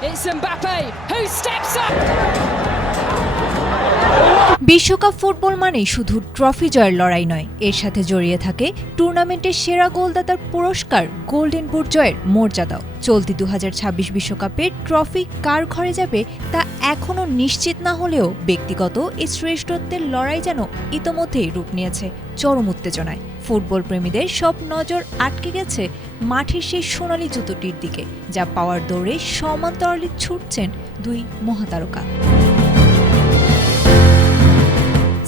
It's Mbappe who steps up. বিশ্বকাপ football মানেই শুধু ট্রফি জয়ের লড়াই নয়, এর সাথে জড়িয়ে থাকে টুর্নামেন্টের সেরা গোলদাতার পুরস্কার গোল্ডেন বুট জয়ের মর্যাদাও। চলতি 2026 বিশ্বকাপের ট্রফি কার ঘরে যাবে তা এখনও নিশ্চিত না হলেও ব্যক্তিগত এই শ্রেষ্ঠত্বের লড়াই যেন ইতোমধ্যেই রূপ নিয়েছে চরম উত্তেজনায়। ফুটবল প্রেমীদের সব নজর আটকে গেছে মাঠের সেই সোনালি জুতোটির দিকে, যা পাওয়ার দৌড়ে সমান্তরালে ছুটছেন দুই মহাতারকা।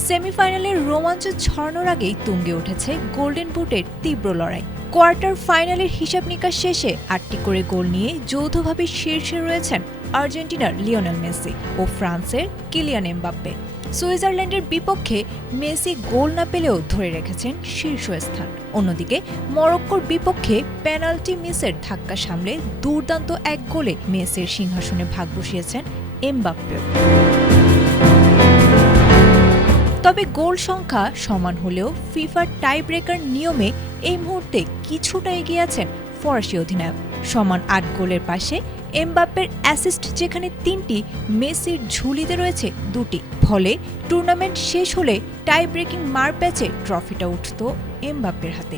সেমিফাইনালের রোমাঞ্চ ছড়ানোর আগেই তুঙ্গে উঠেছে গোল্ডেন বুটের তীব্র লড়াই। কোয়ার্টার ফাইনালের হিসাব নিকাশ শেষে 8টি করে গোল নিয়ে যৌথভাবে শীর্ষে রয়েছেন আর্জেন্টিনার লিওনেল মেসি ও ফ্রান্সের কিলিয়ান এমবাপ্পে। সুইজারল্যান্ডের বিপক্ষে মেসি গোল না পেলেও ধরে রেখেছেন শীর্ষস্থান। অন্যদিকে মরক্কোর বিপক্ষে পেনাল্টি মিসের ধাক্কা সামলে দুর্দান্ত এক গোলে মেসির সিংহাসনে ভাগ বসিয়েছেন এমবাপ্পেও। তবে গোল সংখ্যা সমান হলেও ফিফার টাই ব্রেকার নিয়মে এই মুহূর্তে কিছুটা এগিয়ে আছেন ফরাসি অধিনায়ক। সমান 8 গোলের পাশে এমবাপ্পের অ্যাসিস্ট যেখানে 3টি, মেসির ঝুলিতে রয়েছে 2টি। ফলে টুর্নামেন্ট শেষ হলে টাই ব্রেকিং মারপ্যাচে ট্রফিটা উঠত এমবাপ্পের হাতে।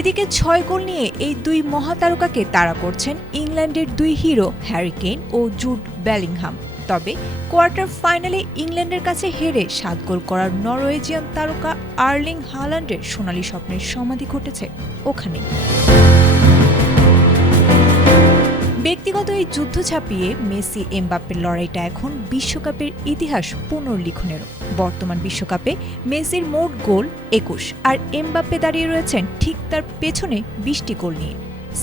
এদিকে 6 গোল নিয়ে এই দুই মহাতারকাকে তাড়া করছেন ইংল্যান্ডের দুই হিরো হ্যারি কেইন ও জুড বেলিংহাম। তবে কোয়ার্টার ফাইনালে ইংল্যান্ডের কাছে হেরে 7 গোল করার নরওয়েজিয়ান তারকা আর্লিং হাল্যান্ডের সোনালী স্বপ্নের সমাধি ঘটেছে ওখানেই। ব্যক্তিগত এই যুদ্ধ ছাপিয়ে মেসি এমবাপ্পের লড়াইটা এখন বিশ্বকাপের ইতিহাস পুনর্লিখনেরও। বর্তমান বিশ্বকাপে মেসির মোট গোল 21 আর এমবাপ্পে দাঁড়িয়ে রয়েছেন ঠিক তার পেছনে 20টি গোল নিয়ে।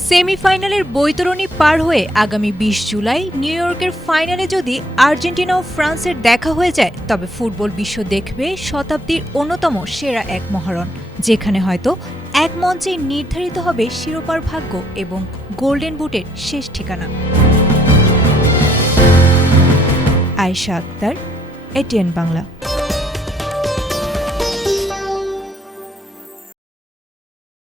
সেমিফাইনালের বৈতরণী পার হয়ে আগামী 20 জুলাই নিউ ইয়র্কের ফাইনালে যদি আর্জেন্টিনা ও ফ্রান্সের দেখা হয়ে যায়, তবে ফুটবল বিশ্ব দেখবে শতাব্দীর অন্যতম সেরা এক মহারণ, যেখানে হয়তো এক মঞ্চে নির্ধারিত হবে শিরোপার ভাগ্য এবং গোল্ডেন বুটের শেষ ঠিকানা। আয়েশা আক্তার, এটিএন বাংলা।